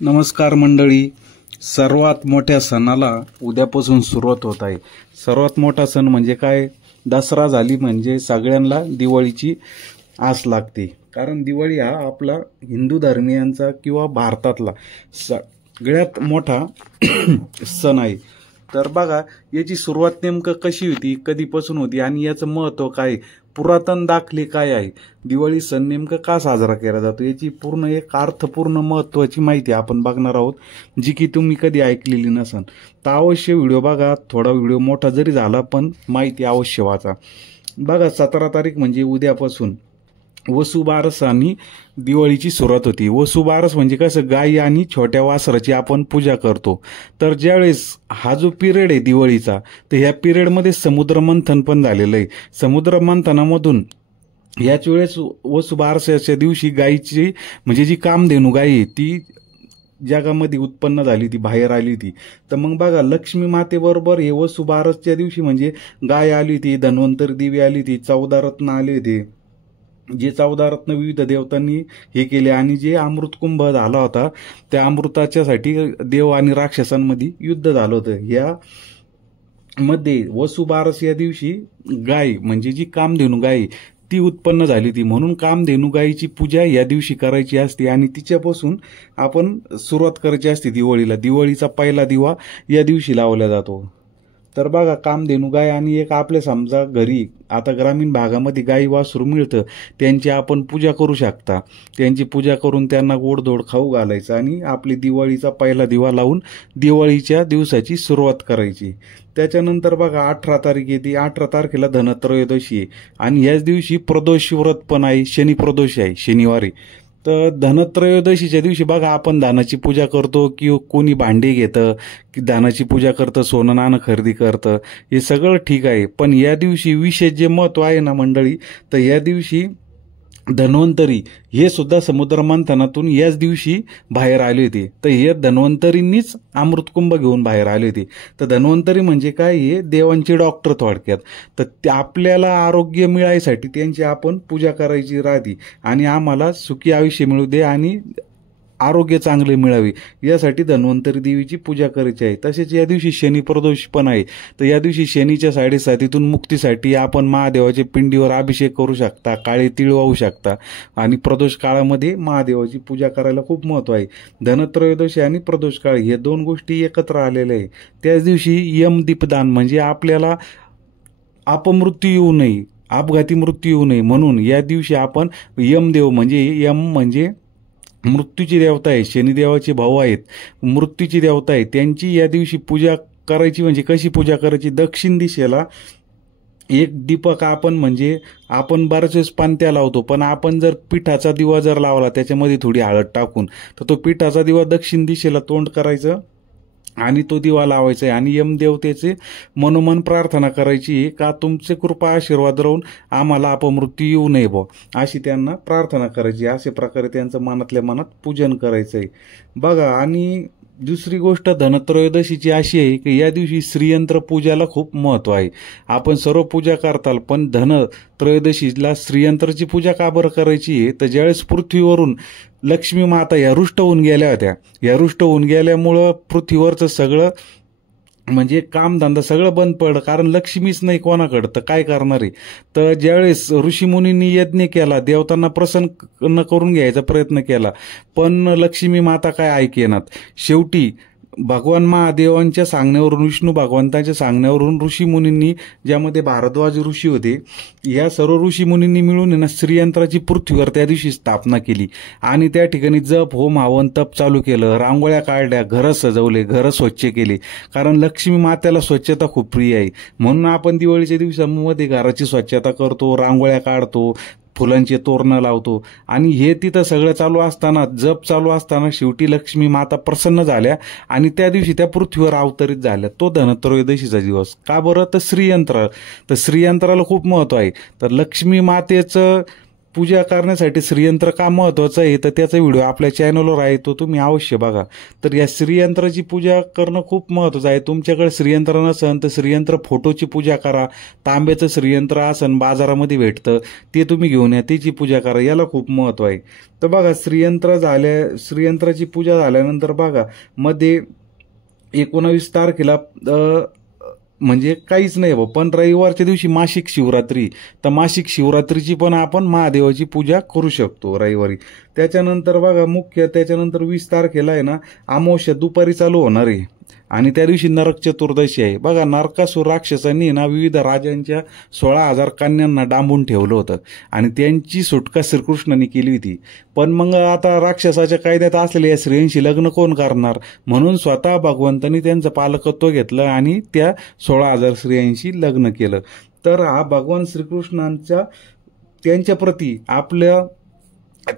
नमस्कार मंडळी. सर्वात मोठ्या सणाला उद्यापासून सुरुवात होत आहे. सर्वात मोठा सण म्हणजे काय? दसरा झाली म्हणजे सगळ्यांना दिवाळीची आस लागते. कारण दिवाळी हा आपला हिंदू धर्मियांचा किंवा भारतातला सगळ्यात मोठा सण आहे. तर बघा, याची सुरुवात नेमकं कशी होती, कधीपासून होती आणि याचं महत्त्व काय, पुरातन दाखले काय आहे, दिवाळी सण नेमकं का साजरा केला जातो, याची पूर्ण एक अर्थपूर्ण महत्त्वाची माहिती आपण बघणार आहोत, जी की तुम्ही कधी ऐकलेली नसन. तर अवश्य व्हिडिओ बघा. थोडा व्हिडिओ मोठा जरी झाला पण माहिती अवश्य वाचा. बघा, 17 तारीख म्हणजे उद्यापासून वसुबारस आणि दिवाळीची सुरुवात होती. वसुबारस म्हणजे कसं, गायी आणि छोट्या वासराची आपण पूजा करतो. तर ज्यावेळेस हा जो पिरियड आहे दिवाळीचा, तर ह्या पिरियडमध्ये समुद्रमंथन पण झालेलं आहे. समुद्रमंथनामधून याच वेळेस वसुबारसाच्या दिवशी गायीची म्हणजे जी कामधेनू गाय आहे ती जगामध्ये उत्पन्न झाली, ती बाहेर आली होती. तर मग बघा, लक्ष्मी मातेबरोबर हे वसुबारसच्या दिवशी म्हणजे गाय आली होती, धन्वंतरी देवी आली होती, 14 रत्न आले होते. जे 14 रत्न विविध देवतांनी हे केले आणि जे अमृतकुंभ झाला होता त्या अमृताच्यासाठी देव आणि राक्षसांमध्ये युद्ध झालं होतं. या मध्ये वसुबारस या दिवशी गाय म्हणजे जी कामधेनू गाय ती उत्पन्न झाली ती, म्हणून कामधेनू गायीची पूजा या दिवशी करायची असते आणि तिच्यापासून आपण सुरुवात करायची असते दिवाळीला. दिवाळीचा पहिला दिवा या दिवशी लावला जातो. तर बघा, कामधेनू गाय आणि एक आपल्या समजा घरी आता ग्रामीण भागामध्ये गाई वासरू मिळतं, त्यांची आपण पूजा करू शकता. त्यांची पूजा करून त्यांना गोडधोड खाऊ घालायचं आणि आपली दिवाळीचा पहिला दिवा लावून दिवाळीच्या दिवसाची सुरुवात करायची. त्याच्यानंतर बघा, 18 तारीख येते. 18 तारखेला धनत्रयोदशी आहे आणि याच दिवशी प्रदोष व्रत पण आहे, शनी प्रदोष आहे शनिवारी. तर धनत्रयोदशीच्या दिवशी बघा, आपण धानाची पूजा करतो किंवा कोणी भांडे घेतं की धानाची पूजा करतं, सोनं नाणं खरेदी करतं, हे सगळं ठीक आहे. पण या दिवशी विशेष जे महत्त्व आहे ना मंडळी, तर या दिवशी धन्वंतरी हे सुद्धा समुद्रमंथनातून याच दिवशी बाहेर आले होते. तर हे धन्वंतरींनीच अमृतकुंभ घेऊन बाहेर आले होते. तर धन्वंतरी म्हणजे काय, हे देवांचे डॉक्टर थोडक्यात. तर आपल्याला आरोग्य मिळायसाठी त्यांची आपण पूजा करायची राहते आणि आम्हाला सुखी आयुष्य मिळू दे आणि आरोग्य चांगले मिळावे यासाठी धन्वंतरी देवीची पूजा करायची आहे. तसेच या दिवशी शनी प्रदोष पण आहे. तर या दिवशी शनीच्या साडेसातीतून मुक्तीसाठी आपण महादेवाच्या पिंडीवर अभिषेक करू शकता, काळे तीळ वाहू शकता आणि प्रदोष काळामध्ये महादेवाची पूजा करायला खूप महत्त्व आहे. धनत्रयोदशी आणि प्रदोष काळ हे दोन गोष्टी एकत्र आलेल्या आहे. त्याच दिवशी यम दीपदान म्हणजे आपल्याला अपमृत्यू येऊ नये, अपघाती मृत्यू येऊ नये म्हणून या दिवशी आपण यमदेव म्हणजे यम म्हणजे मृत्यूची देवता आहे, शनिदेवाचे भाऊ आहेत, मृत्यूची देवता आहे, त्यांची या दिवशी पूजा करायची. म्हणजे कशी पूजा करायची, दक्षिण दिशेला एक दीपक आपण म्हणजे आपण बऱ्याच वेळेस पांत्या लावतो, पण आपण जर पिठाचा दिवा जर लावला त्याच्यामध्ये थोडी हळद टाकून, तर तो पिठाचा दिवा दक्षिण दिशेला तोंड करायचं आणि तो दिवा लावायचा आहे आणि यमदेवतेचे मनोमन प्रार्थना करायची का तुमचे कृपा आशीर्वाद राहून आम्हाला अपमृत्यू येऊ नये बो, अशी त्यांना प्रार्थना करायची. अशा प्रकारे त्यांचं मनातल्या मनात पूजन करायचं आहे बघा. आणि दुसरी गोष्ट धनत्रयोदशीची अशी आहे की या दिवशी श्रीयंत्र पूजाला खूप महत्त्व आहे. आपण सर्व पूजा करताल, पण धनत्रयोदशीला श्रीयंत्राची पूजा का बरं करायची आहे, तर ज्यावेळेस पृथ्वीवरून लक्ष्मी माता या रुष्ट होऊन गेल्या होत्या, या रुष्ट होऊन गेल्यामुळं पृथ्वीवरचं सगळं म्हणजे कामधंदा सगळं बंद पडलं, कारण लक्ष्मीच नाही कोणाकडं, तर काय करणार आहे. तर ज्यावेळेस ऋषीमुनींनी यज्ञ केला, देवतांना प्रसन्न करून घ्यायचा प्रयत्न केला, पण लक्ष्मी माता काय ऐकेनात. शेवटी भगवान महादेवांच्या सांगण्यावरून, विष्णू भगवंतांच्या सांगण्यावरून ऋषीमुनींनी, ज्यामध्ये भारद्वाज ऋषी होते, या सर्व ऋषीमुनींनी मिळून श्रीयंत्राची पृथ्वीवर त्या दिवशी स्थापना केली आणि त्या ठिकाणी जप होम हवन तप चालू केलं, रांगोळ्या काढल्या, घरं सजवले, घरं स्वच्छ केली. कारण लक्ष्मी मातेला स्वच्छता खूप प्रिय आहे, म्हणून आपण दिवाळीच्या दिवसामध्ये घराची स्वच्छता करतो, रांगोळ्या काढतो, फुलांचे तोरणं लावतो. आणि हे तिथं सगळं चालू असताना, जप चालू असताना शेवटी लक्ष्मी माता प्रसन्न झाल्या आणि त्या दिवशी त्या पृथ्वीवर अवतरित झाल्या. तो धनत्रयोदशीचा दिवस का बरं, तर श्रीयंत्र, तर श्रीयंत्राला खूप महत्त्व आहे. तर लक्ष्मी मातेचं पूजा करण्यासाठी श्रीयंत्र का महत्वाचं आहे तर त्याचा व्हिडिओ आपल्या चॅनलवर आहे, तो तुम्ही अवश्य बघा. तर या श्रीयंत्राची पूजा करणं खूप महत्वाचं आहे. तुमच्याकडे श्रीयंत्र नसेल तर श्रीयंत्र फोटोची पूजा करा. तांब्याचं श्रीयंत्र असन बाजारामध्ये भेटतं ते तुम्ही घेऊन या, त्याची पूजा करा. याला खूप महत्व आहे. तर बघा श्रीयंत्राची पूजा झाल्यानंतर बघा मध्ये 19 तारखेला म्हणजे काहीच नाही पण रविवारच्या दिवशी मासिक शिवरात्री, तर मासिक शिवरात्रीची पण आपण महादेवाची पूजा करू शकतो रविवारी. त्याच्यानंतर बघा त्याच्यानंतर 20 तारखेला आहे ना अमावस्या दुपारी चालू होणार आहे आणि त्या दिवशी नरक चतुर्दशी आहे. बघा नरकासूर राक्षसांनी ना विविध राजांच्या 16,000 कन्यांना डांबून ठेवलं होतं आणि त्यांची सुटका श्रीकृष्णाने केली होती. पण मग आता राक्षसाच्या कायद्यात असलेल्या या स्त्रियांशी लग्न कोण करणार, म्हणून स्वतः भगवंतांनी त्यांचं पालकत्व घेतलं आणि त्या 16,000 स्त्रियांशी लग्न केलं. तर हा भगवान श्रीकृष्णांच्या त्यांच्या प्रती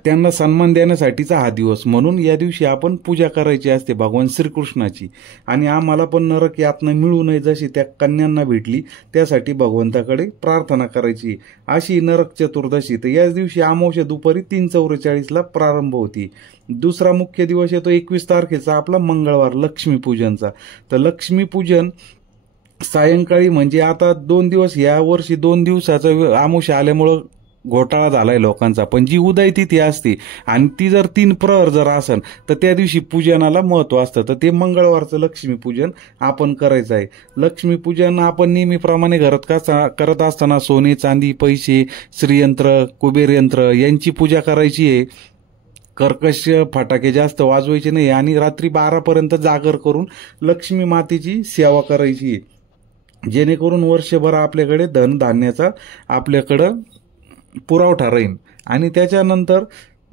त्यांना सन्मान देण्यासाठीचा हा दिवस, म्हणून या दिवशी आपण पूजा करायची असते भगवान श्रीकृष्णाची. आणि आम्हाला पण नरक यातना मिळू नये जशी त्या कन्यांना भेटली, त्यासाठी भगवंताकडे प्रार्थना करायची. अशी नरक चतुर्दशी. तर याच दिवशी अमावस्या दुपारी 3:44 प्रारंभ होती. दुसरा मुख्य दिवस येतो 21 तारखेचा आपला मंगळवार, लक्ष्मीपूजनचा. तर लक्ष्मीपूजन सायंकाळी म्हणजे आता 2 दिवस, या वर्षी 2 दिवसाचा अमावस्या आल्यामुळं घोटाळा झालाय लोकांचा. पण जी उदय तिथी असते आणि ती जर 3 प्रहर जर असेल तर त्या दिवशी पूजनाला महत्व असतं. तर ते मंगळवारचं लक्ष्मीपूजन आपण करायचं आहे. लक्ष्मीपूजन आपण नेहमीप्रमाणे करत असताना सोने, चांदी, पैसे, श्रीयंत्र, कुबेर यंत्र यांची पूजा करायची आहे. कर्कश फटाके जास्त वाजवायचे नाही आणि रात्री 12पर्यंत जागर करून लक्ष्मी मातेची सेवा करायची, जेणेकरून वर्षभर आपल्याकडे धनधान्याचा आपल्याकडं पुरवठा राहील. आणि त्याच्यानंतर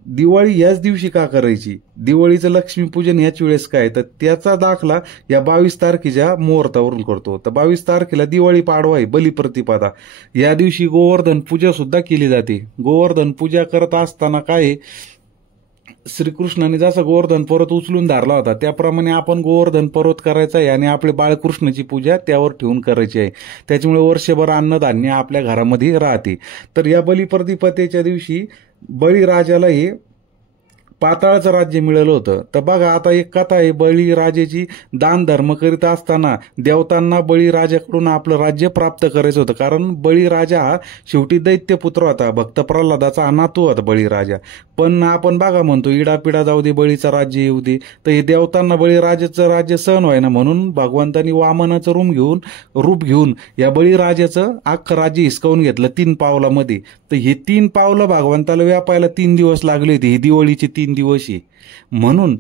दिवाळी याच दिवशी का करायची, दिवाळीचं लक्ष्मीपूजन याच वेळेस काय, तर त्याचा दाखला या 22 तारखेच्या मुहूर्तावरून करतो. तर 22 तारखेला दिवाळी पाडवा आहे, बलिप्रतिपदा. या दिवशी गोवर्धन पूजा सुद्धा केली जाते. गोवर्धन पूजा करत असताना काय, श्रीकृष्णाने जसा गोवर्धन पर्वत उचलून धरला होता त्याप्रमाणे आपण गोवर्धन पर्वत करायचा आहे आणि आपले बाळकृष्णाची पूजा त्यावर ठेवून करायची आहे. त्याच्यामुळे वर्षभर अन्नधान्य आपल्या घरामध्ये राहते. तर या बलिप्रतिपदेच्या दिवशी बळीराजाला हे पाताळाचं राज्य मिळालं होतं. तर बघा आता एक कथा आहे, बळीराजाची दान धर्म करीत असताना देवतांना बळीराजाकडून आपलं राज्य प्राप्त करायचं होतं. कारण बळीराजा हा शेवटी दैत्यपुत्र होता, भक्त प्रल्हादाचा नातू होता बळीराजा. पण आपण बघा म्हणतो इडापिडा जाऊ दे, बळीचं राज्य येऊ दे. तर हे देवतांना बळीराजाचं राज्य सहन व्हायना, म्हणून भगवंतांनी वामनाचं रूप घेऊन या बळीराजाचं अख्खं राज्य हिसकावून घेतलं 3 पावलामध्ये. तर हे 3 पावलं भगवंताला व्यापायला 3 दिवस लागले होते. ही दिवाळीचे 3 दिवस आहे. म्हणून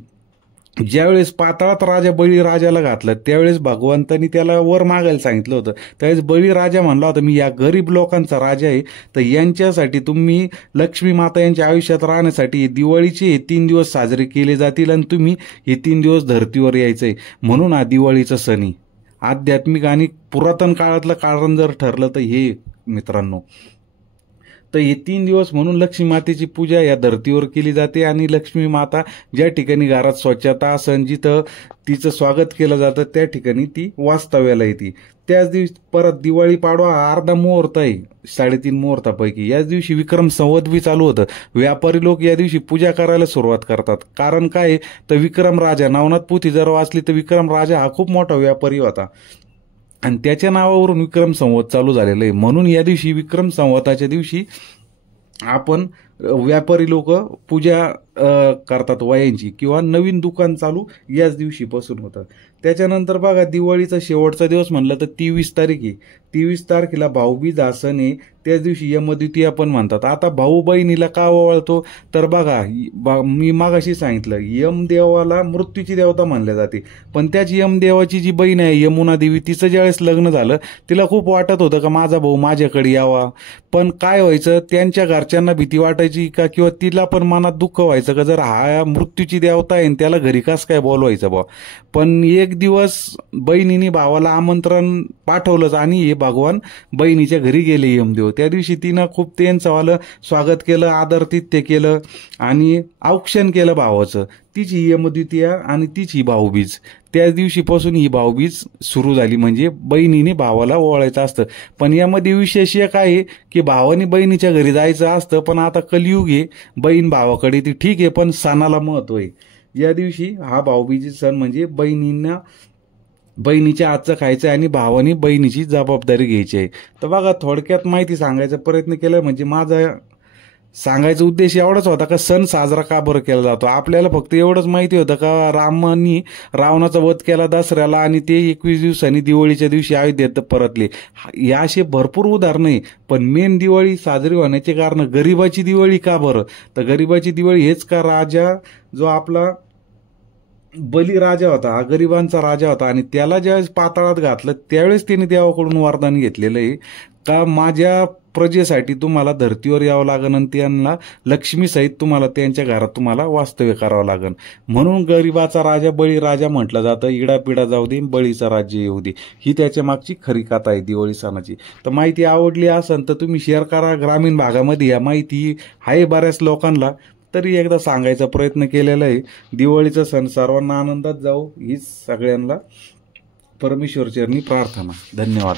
ज्यावेळेस पाताळात राजा बळीराजाला घातलं त्यावेळेस भगवंतांनी त्याला वर मागायला सांगितलं होतं. त्यावेळेस बळीराजा म्हणला होता मी या गरीब लोकांचा राजा आहे, तर यांच्यासाठी तुम्ही लक्ष्मी माता यांच्या आयुष्यात राहण्यासाठी दिवाळीचे हे 3 दिवस साजरे केले जातील आणि तुम्ही हे 3 दिवस धर्तीवर यायचंय. म्हणून हा दिवाळीचा सण आहे. आध्यात्मिक आणि पुरातन काळातलं कारण जर ठरलं तर हे मित्रांनो. तर हे 3 दिवस म्हणून लक्ष्मी मातेची पूजा या धर्तीवर केली जाते आणि लक्ष्मी माता ज्या ठिकाणी घरात स्वच्छता असन, जिथं तिचं स्वागत केलं जातं त्या ठिकाणी ती वास्तव्याला येते. त्याच दिवशी परत दिवाळी पाडवा हा अर्धा मुहूर्त आहे 3.5 मुहूर्तापैकी. याच दिवशी विक्रम संवत बी चालू होतं. व्यापारी लोक या दिवशी पूजा करायला सुरुवात करतात. कारण काय, तर विक्रम राजा, नवनाथ पोथी जर वाचली तर विक्रम राजा हा खूप मोठा व्यापारी होता आणि त्याच्या नावावरून विक्रम संवत चालू झालेलं आहे. म्हणून या दिवशी विक्रम संवताच्या दिवशी आपण व्यापारी लोक पूजा करतात वयांची, किंवा नवीन दुकान चालू याच दिवशीपासून होतं. त्याच्यानंतर बघा दिवाळीचा शेवटचा दिवस म्हणलं तर 23 तारीख आहे. 23 तारखेला भाऊबीज हा सण आहे. त्याच दिवशी यमद्वितीया पण म्हणतात. आता भाऊ बहिणीला का ओवाळतो, तर बघा मी मागाशी सांगितलं यमदेवाला मृत्यूची देवता मानले जाते. पण त्याच यमदेवाची जी बहीण आहे यमुना देवी, तिचं ज्यावेळेस लग्न झालं तिला खूप वाटत होतं का माझा भाऊ माझ्याकडे यावा. पण काय व्हायचं, त्यांच्या घरच्यांना भीती वाटायची का, किंवा तिला पण मनात दुःख व्हायचं का जर हा मृत्यूची देवता आहे त्याला घरी कास काय बोलवायचं बा. पण एक दिवस बहिणीने भावाला आमंत्रण पाठवलंच आणि हे भगवान बहिणीच्या घरी गेले यमदेव. त्या दिवशी तिनं खूप त्यांचं स्वागत केलं, आदरातिथ्य केलं आणि औक्षण केलं भावाचं. तीच ही यमद्वितीया आणि तीच ही भाऊबीज. त्याच दिवशीपासून ही भाऊबीज सुरू झाली, म्हणजे बहिणीने भावाला ओवाळायचं असतं. पण यामध्ये विशेष एक आहे की भावाने बहिणीच्या घरी जायचं असतं, पण आता कलियुग आहे, बहीण भावाकडे ती ठीक आहे, पण सणाला महत्व आहे. या दिवशी हा भाऊबीजी सण म्हणजे बहिणीच्या हातचं खायचं आणि भावाने बहिणीची जबाबदारी घ्यायची आहे. तर बघा, थोडक्यात माहिती सांगायचा प्रयत्न केला, म्हणजे माझा सांगायचा उद्देश एवढाच होता का सण साजरा का बरं केला जातो. आपल्याला फक्त एवढंच माहिती होतं का रामांनी रावणाचा वध केला दसऱ्याला आणि ते 21 दिवसांनी दिवाळीच्या दिवशी अयोध्येत परतले. या असे भरपूर उदाहरणं आहे. पण मेन दिवाळी साजरी होण्याचे कारण गरिबाची दिवाळी का बरं, तर गरिबाची दिवाळी हेच का राजा जो आपला बली राजा होता, हा गरिबांचा राजा होता, आणि त्याला ज्यावेळेस पाताळात घातलं त्यावेळेस त्याने देवाकडून वरदान घेतलेलं आहे का माझ्या प्रजेसाठी तुम्हाला धर्तीवर यावं लागेल आणि त्यांना लक्ष्मीसहित तुम्हाला त्यांच्या घरात तुम्हाला वास्तव्य करावं लागेल. म्हणून गरिबाचा राजा बळी राजा म्हटलं जातं. इडापिडा जाऊ दे, बळीचा राज्य येऊ दे, ही त्याच्या मागची खरी कथा आहे दिवाळी सणाची. तर माहिती आवडली असेल तर तुम्ही शेअर करा. ग्रामीण भागामध्ये या माहिती आहे बऱ्याच लोकांना, तरी एकदा सांगायचा प्रयत्न केलेला आहे. दिवाळीचा सण सर्वांना आनंदात जाऊ हीच सगळ्यांना परमेश्वर चरणी प्रार्थना. धन्यवाद.